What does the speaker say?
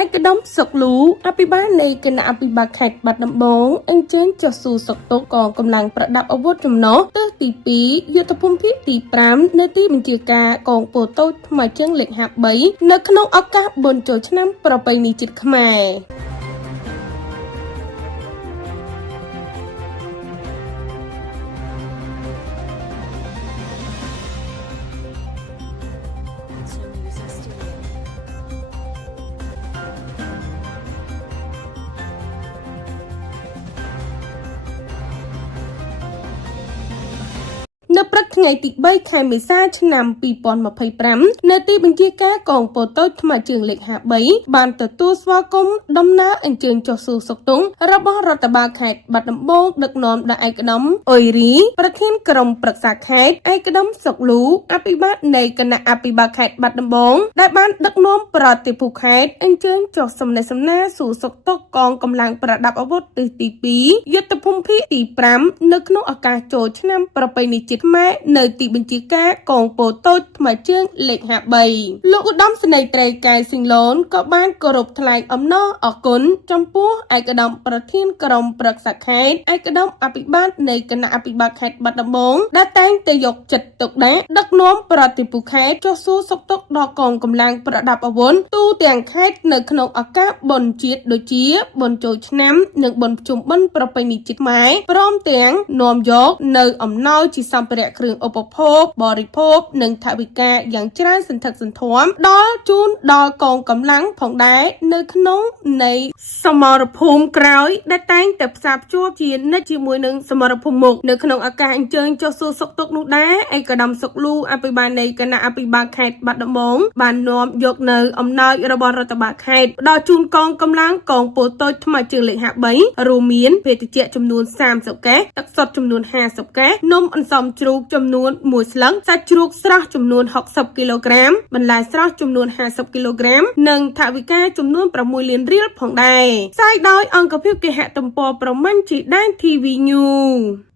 ឯកឧត្តមសុកលូអភិបាលនៃគណៈអភិបាលខេត្តបាត់ដំបងអញ្ជើញចុះសួរសុខទុក្ខកងកម្លាំងប្រដាប់អាវុធចំណុះទិសទី2យុទ្ធភូមិភាគទី5នៅទីបញ្ជាការកងពលតូចថ្មីជើងលេខ53នៅក្នុងឱកាសបុណ្យចូលឆ្នាំប្រពៃណីជាតិខ្មែរនៅព្រឹកថ្ងៃទី3ខែមេសាឆ្នាំ2025នៅទីបញ្ជាការកងពលតូចថ្មីជើងលេខ53បានទទួលស្វាគមន៍ដំណើរអញ្ជើញចុះសួរសុខទុក្ខរបស់រដ្ឋបាលខេត្តបាត់ដំបងដឹកនាំដោយឯកឧត្តមអ៊ុយរីប្រធានក្រុមប្រឹក្សាខេត្តឯកឧត្តមសុកលូអភិបាលនៃគណៈអភិបាលខេត្តបាត់ដំបងដែលបានដឹកនាំប្រតិភូខេត្តអញ្ជើញចុះសំណេះសំណាលសួរសុខទុក្ខកងកម្លាំងប្រដាប់អាវុធទិសទី2យុទ្ធភូមិភាគទី5នៅក្នុងឱកាសចូលឆ្នាំប្រពៃណីជាតិខ្មែរនៅទីបញ្ជាការកងពលតូចថ្មីជើងលេខ53លោកឧត្តមស្នេហ៍ត្រីកែស៊ីងឡូនក៏បានគោរពថ្លែងអំណរអគុណចំពោះឯកឧត្តមប្រធានក្រុមប្រឹក្សាខេត្តឯកឧត្តមអភិបាលនៃគណៈអភិបាលខេត្តបាត់ដំបងដែលតែងតែយកចិត្តទុកដាក់ដឹកនាំប្រតិភូខេត្តចុះសួរសុខទុក្ខដល់កងកម្លាំងប្រដាប់អាវុធទូទាំងខេត្តនៅក្នុងឱកាសបុណ្យជាតិដូចជាបុណ្យចូលឆ្នាំនិងបុណ្យភ្ជុំបិណ្ឌប្រពៃណីជាតិខ្មែរព្រមទាំងនាំយកនៅអំណោយជាសម្ភារៈគ្រឿងឧបភោគបរិភោគនិងថវិកាយ៉ាងច្រើនសន្ធឹកសន្ធាប់ដល់ជូនដល់កងកម្លាំងផងដែរនៅក្នុងនៃសមរភូមិក្រោយដែលតែងតែផ្សារភ្ជាប់ជានិច្ចជាមួយនឹងសមរភូមិមុខនៅក្នុងឱកាសអញ្ជើញចុះសួរសុខទុក្ខនោះដែរឯកឧត្តមសុកលូអភិបាលនៃគណៈអភិបាលខេត្តបាត់ដំបងបាននាំយកនៅអំណោយរបស់រដ្ឋបាលខេត្តដល់ជូនកងកម្លាំងកងពលតូចថ្មីជើងលេខ53រួមមានភេសជ្ជៈចំនួន30កែសទឹកសុទ្ធចំនួន50កែសនំអន្សមជ្រូកចំនួន1ស្លឹកសាច់ជ្រូកស្រស់ចំនួន60គីឡូក្រាមបន្លែស្រស់ចំនួន50គីឡូក្រាមនិងថវិកាចំនួន6លានរៀលផងដែរផ្សាយដោយអង្គភាពគេហទំព័រប្រមាញ់ជីដែន TV News